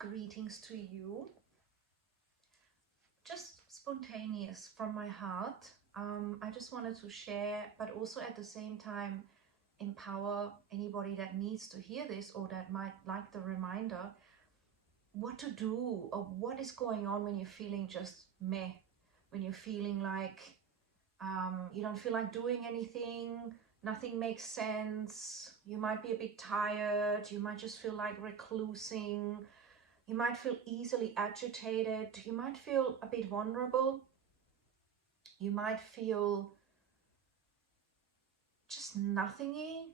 Greetings to you. Just spontaneous from my heart. I just wanted to share, but also at the same time empower anybody that needs to hear this or that might like the reminder, what to do or what is going on when you're feeling just meh, when you're feeling like you don't feel like doing anything, nothing makes sense, you might be a bit tired, you might just feel like reclusing. You might feel easily agitated. You might feel a bit vulnerable. You might feel just nothingy.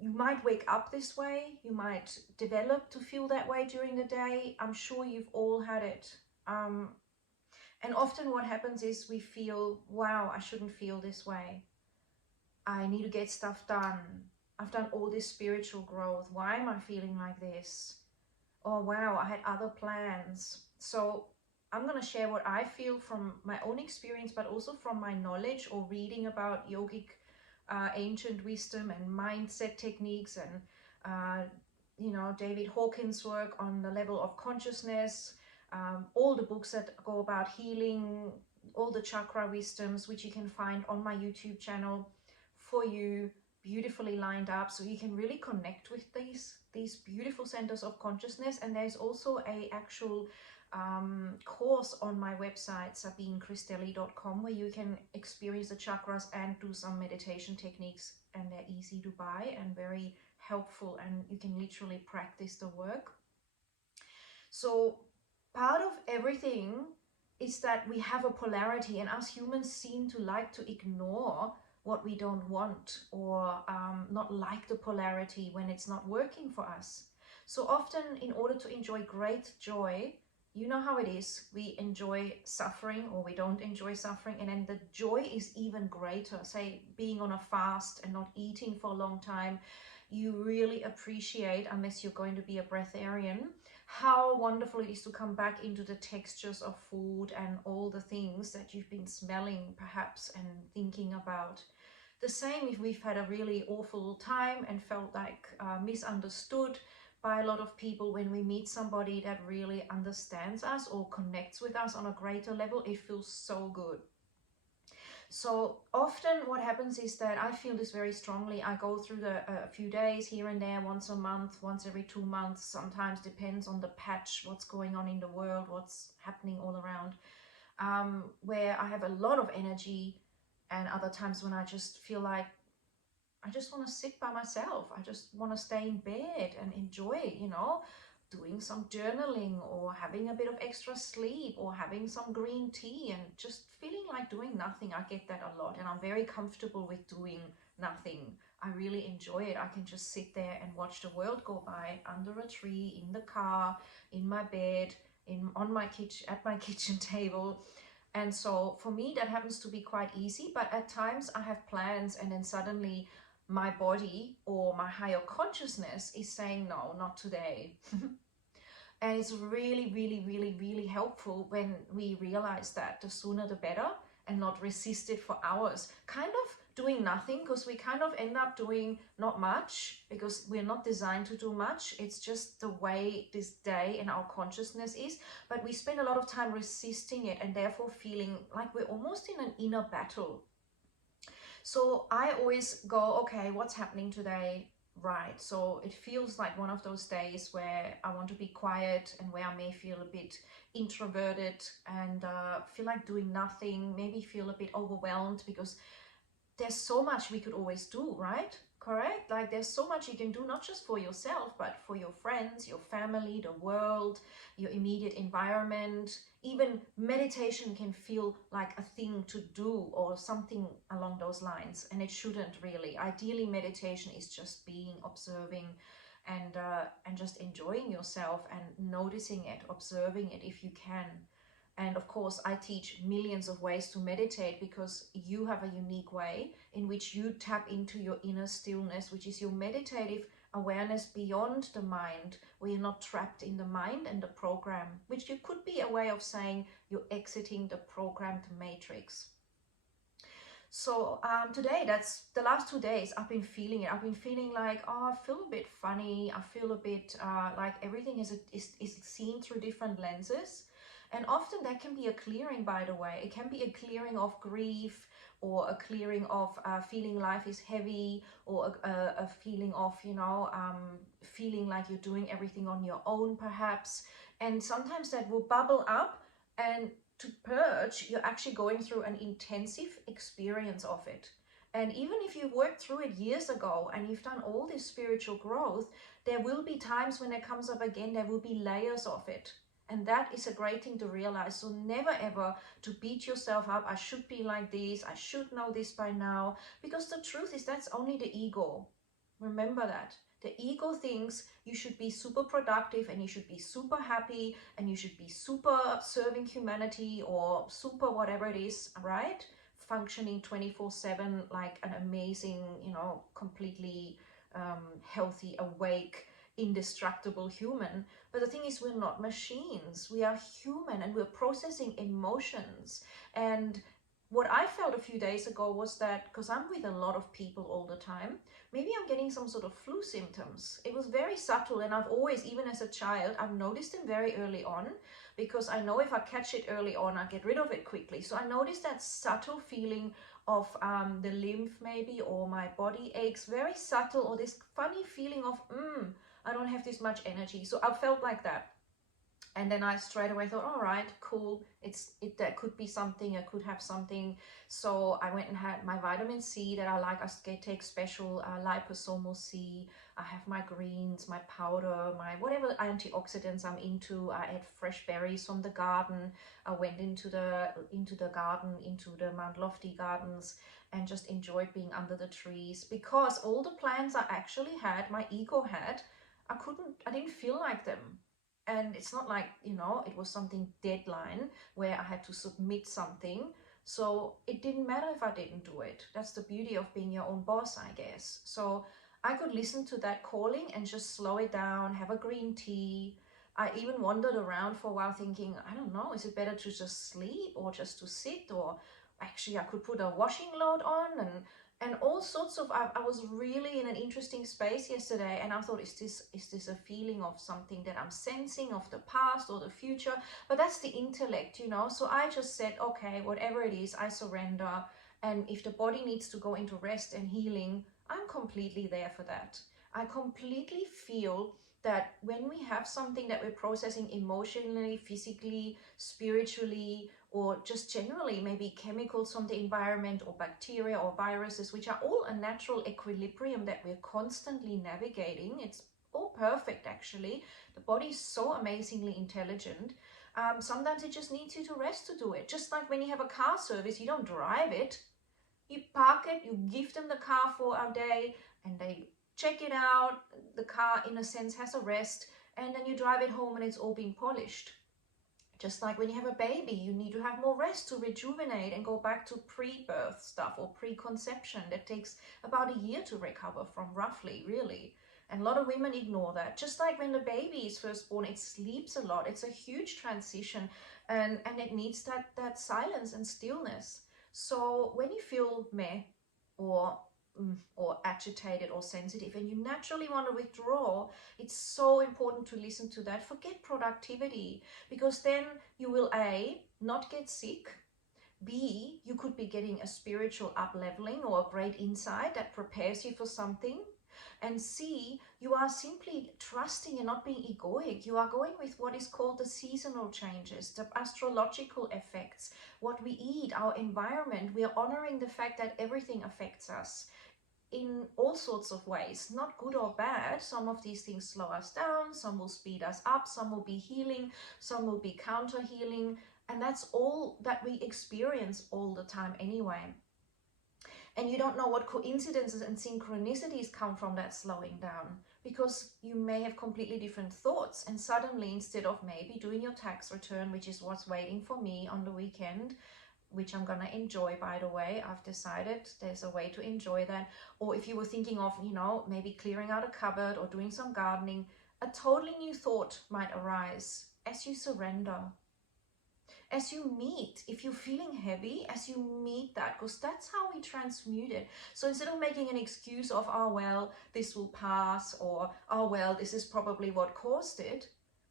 You might wake up this way. You might develop to feel that way during the day. I'm sure you've all had it. And often what happens is we feel, wow, I shouldn't feel this way. I need to get stuff done. I've done all this spiritual growth. Why am I feeling like this? Oh wow, I had other plans. So I'm going to share what I feel from my own experience, but also from my knowledge or reading about yogic ancient wisdom and mindset techniques and David Hawkins' work on the level of consciousness, all the books that go about healing, all the chakra wisdoms, which you can find on my YouTube channel for you, beautifully lined up, so you can really connect with these beautiful centers of consciousness. And there's also a actual course on my website, sabinechristelli.com, where you can experience the chakras and do some meditation techniques, and they're easy to buy and very helpful, and you can literally practice the work. So part of everything is that we have a polarity, and us humans seem to like to ignore what we don't want, or not like the polarity when it's not working for us. So often, in order to enjoy great joy, you know how it is, we enjoy suffering or we don't enjoy suffering, and then the joy is even greater. Say being on a fast and not eating for a long time, you really appreciate, unless you're going to be a breatharian, how wonderful it is to come back into the textures of food and all the things that you've been smelling perhaps and thinking about. The same if we've had a really awful time and felt like misunderstood by a lot of people. When we meet somebody that really understands us or connects with us on a greater level, it feels so good. So often what happens is that I feel this very strongly. I go through a few days here and there, once a month, once every 2 months, sometimes depends on the patch, what's going on in the world, what's happening all around, where I have a lot of energy, and other times when I just feel like I just want to sit by myself. I just want to stay in bed and enjoy, doing some journaling or having a bit of extra sleep or having some green tea and just feeling like doing nothing. I get that a lot, and I'm very comfortable with doing nothing. I really enjoy it. I can just sit there and watch the world go by under a tree, in the car, in my bed, at my kitchen table. And so for me, that happens to be quite easy, but at times I have plans, and then suddenly my body or my higher consciousness is saying, no, not today. And it's really, really, really, really helpful when we realize that. The sooner the better, and not resist it for hours. Kind of doing nothing, because we kind of end up doing not much, because we're not designed to do much. It's just the way this day and our consciousness is. But we spend a lot of time resisting it, and therefore feeling like we're almost in an inner battle. So I always go, okay, what's happening today? Right, so it feels like one of those days where I want to be quiet, and where I may feel a bit introverted and feel like doing nothing, maybe feel a bit overwhelmed, because there's so much we could always do, right? Correct? Like there's so much you can do, not just for yourself, but for your friends, your family, the world, your immediate environment. Even meditation can feel like a thing to do or something along those lines, and it shouldn't really. Ideally, meditation is just being, observing, and just enjoying yourself and noticing it, observing it if you can. And of course, I teach millions of ways to meditate, because you have a unique way in which you tap into your inner stillness, which is your meditative awareness beyond the mind, where you're not trapped in the mind and the program, which could be a way of saying you're exiting the programmed matrix. So today, that's the last 2 days, I've been feeling it. I've been feeling like, oh, I feel a bit funny. I feel a bit like everything is seen through different lenses. And often that can be a clearing, by the way. It can be a clearing of grief, or a clearing of feeling life is heavy, or a feeling of, feeling like you're doing everything on your own, perhaps. And sometimes that will bubble up, and to purge, you're actually going through an intensive experience of it. And even if you worked through it years ago and you've done all this spiritual growth, there will be times when it comes up again, there will be layers of it. And that is a great thing to realize. So never ever to beat yourself up. I should be like this. I should know this by now. Because the truth is, that's only the ego. Remember that. The ego thinks you should be super productive and you should be super happy and you should be super serving humanity or super whatever it is, right? Functioning 24/7 like an amazing, completely healthy, awake, indestructible human. But the thing is, we're not machines. We are human and we're processing emotions. And what I felt a few days ago was that, because I'm with a lot of people all the time, maybe I'm getting some sort of flu symptoms. It was very subtle, and I've always, even as a child, I've noticed them very early on, because I know if I catch it early on, I get rid of it quickly. So I noticed that subtle feeling of the lymph maybe, or my body aches, very subtle, or this funny feeling of, I don't have this much energy. So I felt like that. And then I straight away thought, all right, cool. That could be something. I could have something. So I went and had my vitamin C that I like. I take special liposomal C. I have my greens, my powder, my whatever antioxidants I'm into. I had fresh berries from the garden. I went into the garden, into the Mount Lofty Gardens, and just enjoyed being under the trees, because all the plants I actually had, my ego had, I didn't feel like them. And it's not like, it was something deadline where I had to submit something. So it didn't matter if I didn't do it. That's the beauty of being your own boss, I guess. So I could listen to that calling and just slow it down, have a green tea. I even wandered around for a while thinking, I don't know, is it better to just sleep or just to sit? Or actually I could put a washing load on, and all sorts of, I was really in an interesting space yesterday, and I thought, is this a feeling of something that I'm sensing of the past or the future? But that's the intellect, so I just said, okay, whatever it is, I surrender. And if the body needs to go into rest and healing, I'm completely there for that. I completely feel that when we have something that we're processing emotionally, physically, spiritually, or just generally maybe chemicals from the environment, or bacteria or viruses, which are all a natural equilibrium that we're constantly navigating. It's all perfect, actually. The body is so amazingly intelligent. Sometimes it just needs you to rest to do it. Just like when you have a car service, you don't drive it. You park it, you give them the car for a day, and they check it out. The car, in a sense, has a rest, and then you drive it home and it's all been polished. Just like when you have a baby, you need to have more rest to rejuvenate and go back to pre-birth stuff or preconception. That takes about a year to recover from, roughly, really. And a lot of women ignore that. Just like when the baby is first born, it sleeps a lot. It's a huge transition, and it needs that silence and stillness. So when you feel meh, or agitated or sensitive, and you naturally want to withdraw, it's so important to listen to that. Forget productivity, because then you will A, not get sick, B, you could be getting a spiritual up-leveling or a great insight that prepares you for something, and C, you are simply trusting and not being egoic. You are going with what is called the seasonal changes, the astrological effects, what we eat, our environment. We are honoring the fact that everything affects us in all sorts of ways, not good or bad. Some of these things slow us down, some will speed us up, some will be healing, some will be counter healing, and that's all that we experience all the time anyway. And you don't know what coincidences and synchronicities come from that slowing down, because you may have completely different thoughts, and suddenly, instead of maybe doing your tax return, which is what's waiting for me on the weekend, which I'm gonna enjoy, by the way, I've decided there's a way to enjoy that. Or if you were thinking of, maybe clearing out a cupboard or doing some gardening, a totally new thought might arise as you surrender. as you meet, if you're feeling heavy, as you meet that, because that's how we transmute it. So instead of making an excuse of, oh, well, this will pass, or, oh, well, this is probably what caused it,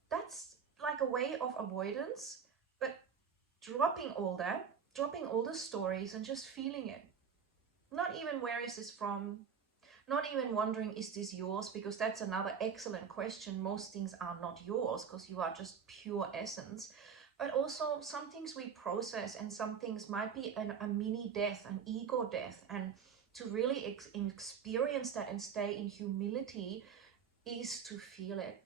that's like a way of avoidance, but dropping all that, dropping all the stories and just feeling it. Not even where is this from? Not even wondering, is this yours? Because that's another excellent question. Most things are not yours because you are just pure essence. But also some things we process, and some things might be a mini death, an ego death. And to really experience that and stay in humility is to feel it.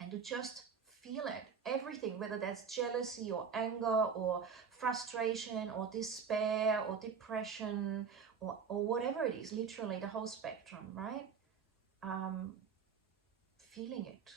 And to just feel it, everything, whether that's jealousy or anger or frustration or despair or depression or whatever it is, literally the whole spectrum, right? Feeling it.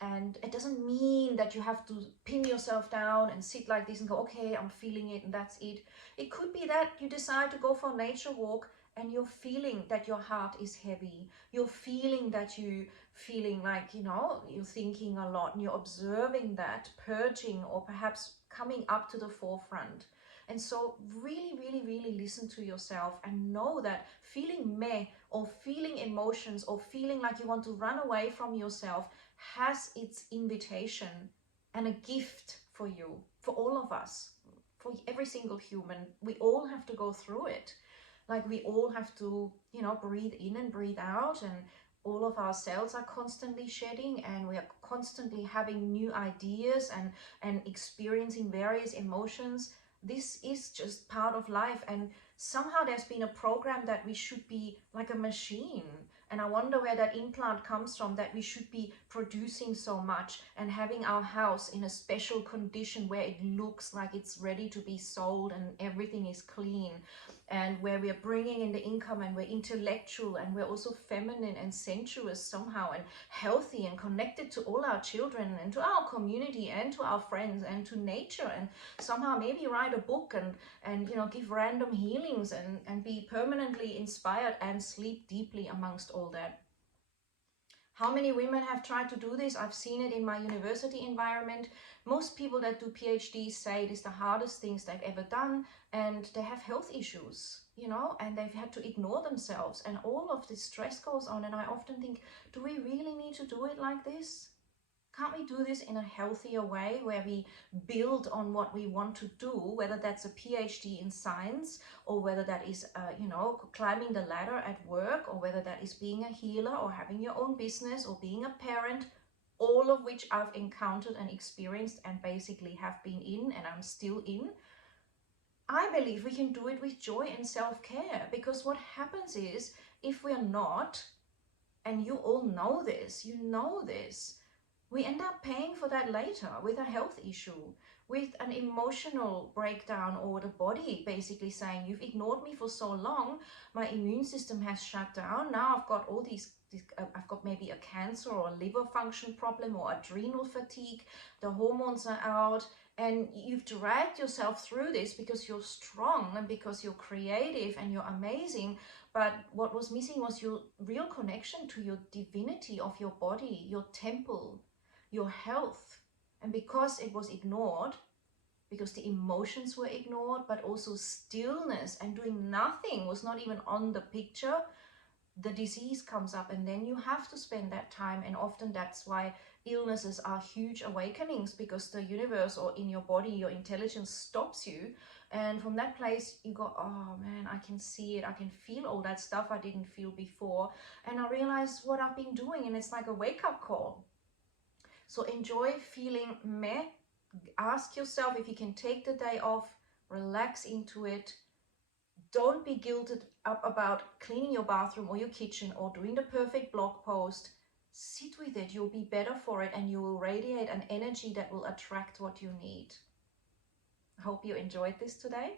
And it doesn't mean that you have to pin yourself down and sit like this and go, okay, I'm feeling it and that's it. It could be that you decide to go for a nature walk and you're feeling that your heart is heavy. You're feeling that you're feeling like, you know, you're thinking a lot, and you're observing that, purging, or perhaps coming up to the forefront. And so really, really, really listen to yourself and know that feeling meh, or feeling emotions, or feeling like you want to run away from yourself has its invitation and a gift for you, for all of us, for every single human. We all have to go through it. Like we all have to, you know, breathe in and breathe out, and all of our cells are constantly shedding, and we are constantly having new ideas and experiencing various emotions. This is just part of life, and somehow there's been a program that we should be like a machine. And I wonder where that implant comes from, that we should be producing so much and having our house in a special condition where it looks like it's ready to be sold and everything is clean, and where we are bringing in the income, and we're intellectual, and we're also feminine and sensuous somehow, and healthy and connected to all our children and to our community and to our friends and to nature, and somehow maybe write a book and you know, give random healings and be permanently inspired and sleep deeply amongst all that. How many women have tried to do this? I've seen it in my university environment. Most people that do PhDs say it is the hardest things they've ever done, and they have health issues, you know, and they've had to ignore themselves, and all of this stress goes on. And I often think, do we really need to do it like this? Can't we do this in a healthier way, where we build on what we want to do, whether that's a PhD in science, or whether that is, you know, climbing the ladder at work, or whether that is being a healer, or having your own business, or being a parent, all of which I've encountered and experienced and basically have been in, and I'm still in. I believe we can do it with joy and self-care, because what happens is, if we're not, and you all know this, you know this, we end up paying for that later with a health issue, with an emotional breakdown, or the body basically saying, you've ignored me for so long, my immune system has shut down, now I've got all these I've got maybe a cancer or a liver function problem or adrenal fatigue, the hormones are out, and you've dragged yourself through this because you're strong and because you're creative and you're amazing. But what was missing was your real connection to your divinity of your body, your temple, your health. And because it was ignored, because the emotions were ignored, but also stillness and doing nothing was not even on the picture, the disease comes up, and then you have to spend that time. And often that's why illnesses are huge awakenings, because the universe, or in your body, your intelligence stops you, and from that place you go, oh man, I can see it, I can feel all that stuff I didn't feel before, and I realize what I've been doing, and it's like a wake-up call. So enjoy feeling meh. Ask yourself if you can take the day off, relax into it. Don't be guilted up about cleaning your bathroom or your kitchen or doing the perfect blog post. Sit with it. You'll be better for it, and you will radiate an energy that will attract what you need. I hope you enjoyed this today.